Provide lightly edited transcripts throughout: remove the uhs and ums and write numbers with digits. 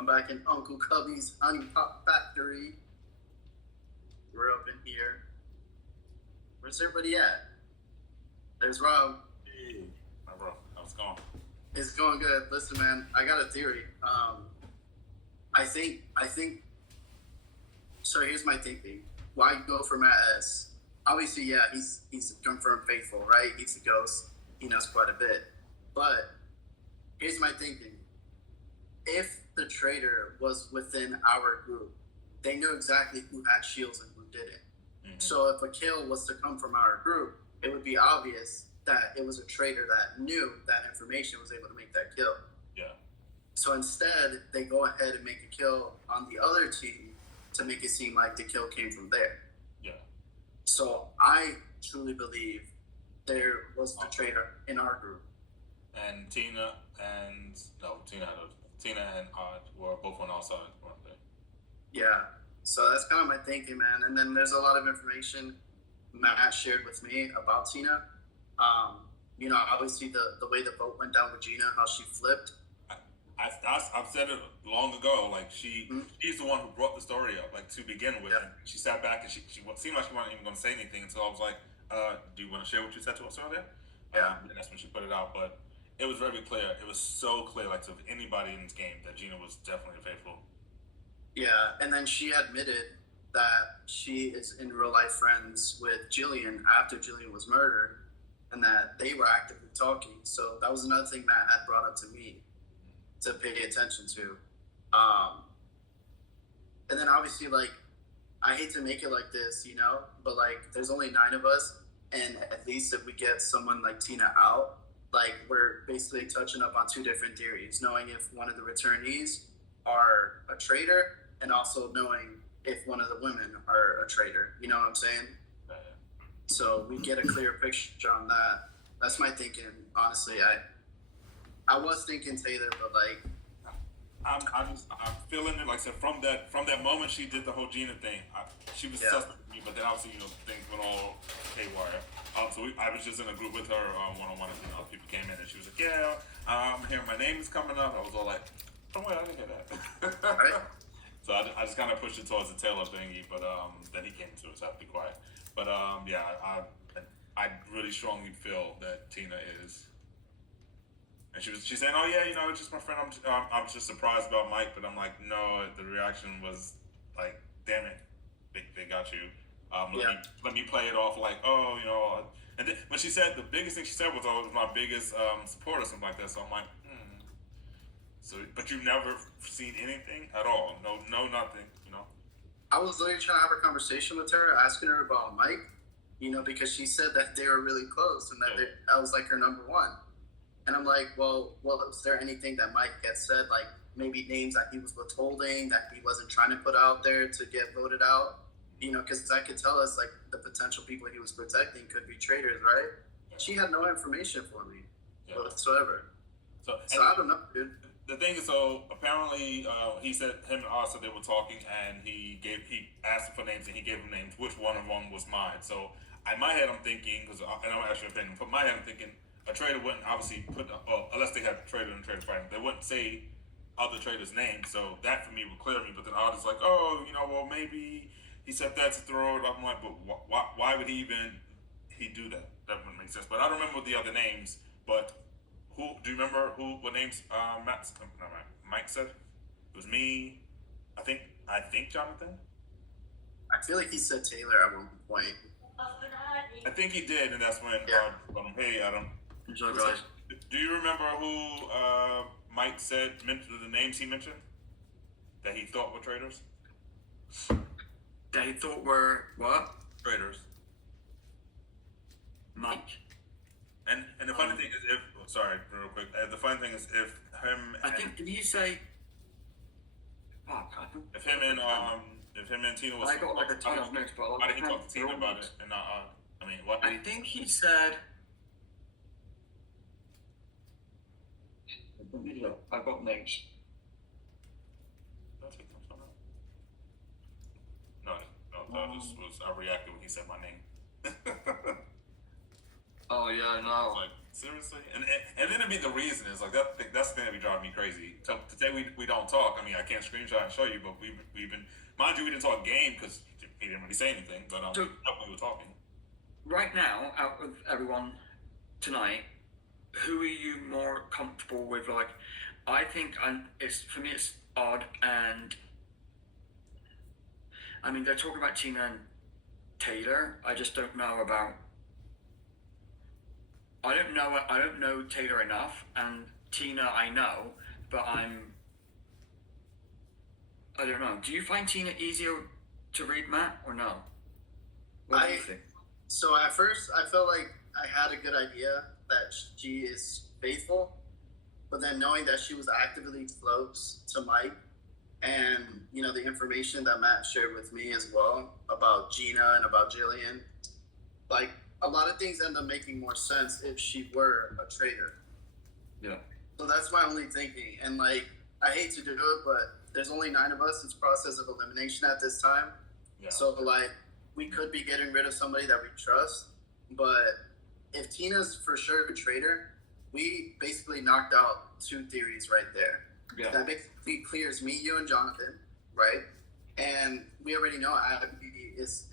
I'm back in Uncle Cubby's Honey Pop Factory. We're up in here. Where's everybody at? There's Rob. Hey, my bro, how's it going? It's going good. Listen, man, I got a theory. I think. So here's my thinking. Why go for Matt S? Obviously, yeah, he's confirmed faithful, right? He's a ghost. He knows quite a bit. But here's my thinking. If the traitor was within our group, they knew exactly who had shields and who didn't. Mm-hmm. So if a kill was to come from our group, it would be obvious that it was a traitor that knew that information, was able to make that kill. Yeah. So instead, they go ahead and make a kill on the other team to make it seem like the kill came from there. Yeah. So I truly believe there was the traitor in our group. And Tina and Odd were both on our side, weren't they? Yeah. So that's kind of my thinking, man. And then there's a lot of information Matt shared with me about Tina. Obviously the way the vote went down with Gina, how she flipped. I've said it long ago. Like she's the one who brought the story up, like to begin with. Yeah. And she sat back and she seemed like she wasn't even going to say anything until I was like, "Do you want to share what you said to us earlier?" Yeah. And that's when she put it out. But it was very clear. It was so clear, like to anybody in this game, that Gina was definitely faithful. Yeah, and then she admitted that she is in real life friends with Jillian after Jillian was murdered, and that they were actively talking. So that was another thing Matt had brought up to me to pay attention to. And then obviously, like, I hate to make it like this, but like, there's only 9 of us, and at least if we get someone like Tina out, like, we're basically touching up on 2 different theories, knowing if one of the returnees are a traitor, and also knowing if one of the women are a traitor. You know what I'm saying? So we get a clear picture on that. That's my thinking. Honestly, I was thinking Taylor, but like, I'm feeling it. Like I said, from that moment she did the whole Gina thing, she was suspect to me. But then obviously, things went all haywire. I was just in a group with her one-on-one, and people came in, and she was like, "Yeah, here my name is coming up." I was all like, "Don't worry, I didn't get that." Right? So I just kind of pushed it towards the Taylor thingy, but then he came to it, so I have to be quiet. But I really strongly feel that Tina is. And she's saying, "Oh yeah, it's just my friend. I'm just surprised about Mike," but I'm like, no. The reaction was like, "Damn it, they got you." Let me play it off like, "Oh, And then when she said, the biggest thing she said was, "Oh, it was my biggest supporter," something like that. So I'm like, So, but you've never seen anything at all? No, nothing. I was literally trying to have a conversation with her, asking her about Mike. Because she said that they were really close and that that was like her number one. And I'm like, well, was there anything that Mike had said, like maybe names that he was withholding, that he wasn't trying to put out there to get voted out? Because that could tell us like the potential people he was protecting could be traitors, right? Yeah. She had no information for me whatsoever. So I don't know, dude. The thing is, so apparently he said him and Asa, they were talking, and he asked him for names, and he gave him names. Which one of them was mine? So in my head, I'm thinking, because I don't actually opinion, but in my head, I'm thinking a traitor wouldn't obviously unless they had traitor and traitor fighting, they wouldn't say other traitors' names. So that for me would clear me. But then I was like, well, maybe he said that to throw it up. I'm like, but why would he do that? That wouldn't make sense. But I don't remember the other names. But do you remember what names Mike said? It was me. I think Jonathan. I feel like he said Taylor at one point. I think he did, and that's when hey Adam. Enjoy, guys. Do you remember who Mike mentioned the names he mentioned that he thought were traitors? That he thought were what? Traitors. Mike. And the funny thing is, real quick. The funny thing is, if him. Did you say? Fuck. If him and Tina was. I got like a ton of notes, but why did he talk to Tina about it and not? What? I think he said. I've got notes. No, I reacted when he said my name. Oh yeah, no. Like, Seriously, and then it'd be the reason is like that's the thing that be driving me crazy. So today we don't talk. I mean, I can't screenshot and show you, but we've been mind you, we didn't talk game because he didn't really say anything. But So- we were talking. Right now, out of everyone tonight, who are you more comfortable with? Like, I think it's for me, it's Odd, and I mean they're talking about Tina and Taylor. I just don't know about. I don't know Taylor enough, and Tina I know, but I don't know. Do you find Tina easier to read, Matt, or no? What do you think? So at first, I felt like I had a good idea that she is faithful, but then knowing that she was actively close to Mike, and the information that Matt shared with me as well about Gina and about Jillian, like a lot of things end up making more sense if she were a traitor. Yeah. So that's my only thinking, and like I hate to do it, but there's only 9 of us. It's process of elimination at this time. Yeah. So like we could be getting rid of somebody that we trust, but if Tina's for sure a traitor, we basically knocked out 2 theories right there. Yeah. That basically clears me, you, and Jonathan, right? And we already know Abby is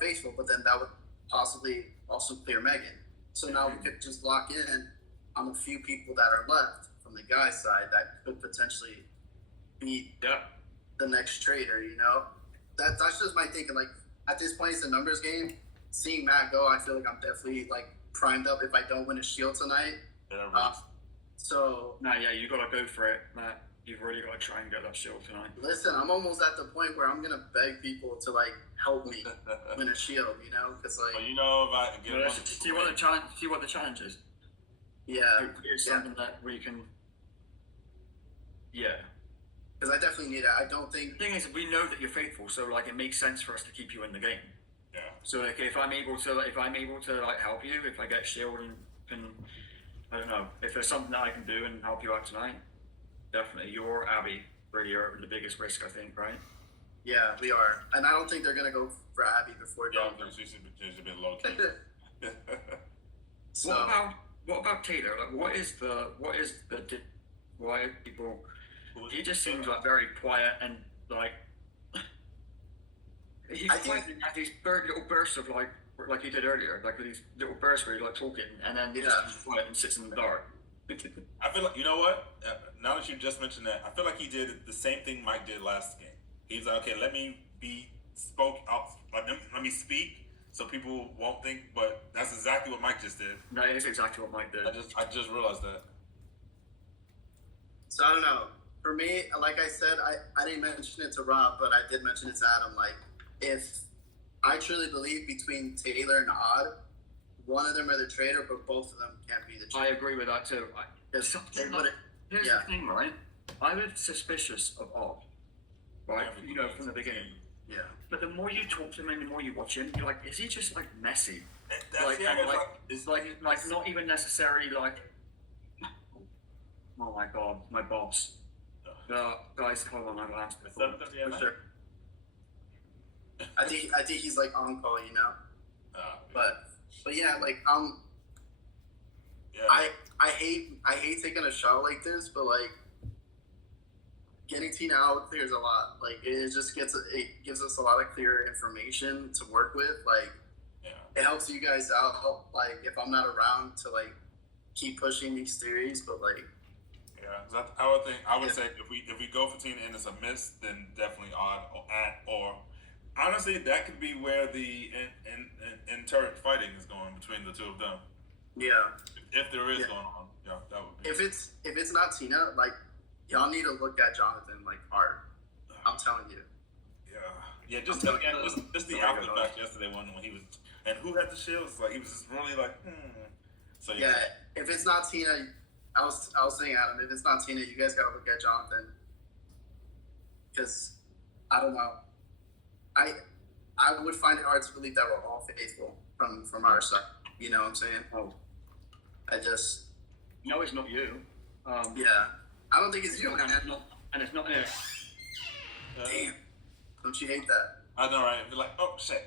faithful, but then that would possibly also clear Megan. So now we could just lock in on the few people that are left from the guy's side that could potentially be the next traitor. That's just my thinking. Like at this point, it's a numbers game. Seeing Matt go, I feel like I'm definitely like primed up if I don't win a shield tonight. So No, yeah, you gotta go for it, Matt. You've really got to try and get that shield tonight. listen, I'm almost at the point where I'm gonna beg people to like help me win a shield. Because like Well, if I get one, Do you want to challenge? See what the challenge is. yeah, Here's something that we can. Yeah. because I definitely need it. I don't think. The thing is, we know that you're faithful, so like it makes sense for us to keep you in the game. yeah. So like if I'm able to like help you, if I get shield and I don't know if there's something that I can do and help you out tonight, definitely you're Abby really are the biggest risk, I think, right? Yeah, we are, and I don't think they're gonna go for Abby before Yeah, Jonathan. she's a bit low key. So What about Taylor? Like, what is the why people? He just seems like very quiet and like he's I think- quiet and has these little bursts of like he did earlier, like with these little bursts where he's like talking and then he just Yeah. keeps quiet and sits in the dark. I feel like now that you just mentioned that, I feel like he did the same thing Mike did last game. He's like, okay, let me let me speak so people won't think. But that's exactly what Mike just did. That is exactly what Mike did. I just realized that. So I don't know. For me, like I said, I didn't mention it to Rob, but I did mention it to Adam. Like, if I truly believe between Taylor and Odd, one of them are the traitor, but both of them can't be the I traitor. agree with that too. There's something But here's yeah. the thing, right? I was suspicious of Odd, right? From the beginning. Yeah. But the more you talk to him and the more you watch him, you're like, is he just like messy? That's Like, yeah, and, it's like not even necessarily like. Oh my god, my boss. Guys, hold on, I'll answer the phone. For sure. I think he's like on call, But yeah, like yeah. I hate taking a shot like this, but like getting Tina out clears a lot. Like it gives us a lot of clear information to work with. Like yeah. it helps you guys out. Like if I'm not around to like keep pushing these theories, but like Yeah, I would say if we go for Tina and it's a miss, then definitely Odd or honestly that could be where the turret fighting is going between the two of them. yeah. If there is Yeah. going on, yeah, that would be. If it's not Tina, like y'all need to look at Jonathan like hard. I'm telling you. Yeah, just the outfit back yesterday when he was and who had the shields, like he was just really like So Yeah, if it's not Tina, I was saying Adam, if it's not Tina, you guys gotta look at Jonathan. Because I don't know. I would find it hard to believe that we're all faithful from our side. You know what I'm saying? Oh. I just No, it's not you. yeah. I don't think it's you, and man. it's not it. Damn. Don't you hate that? I know, right? Be like, oh shit.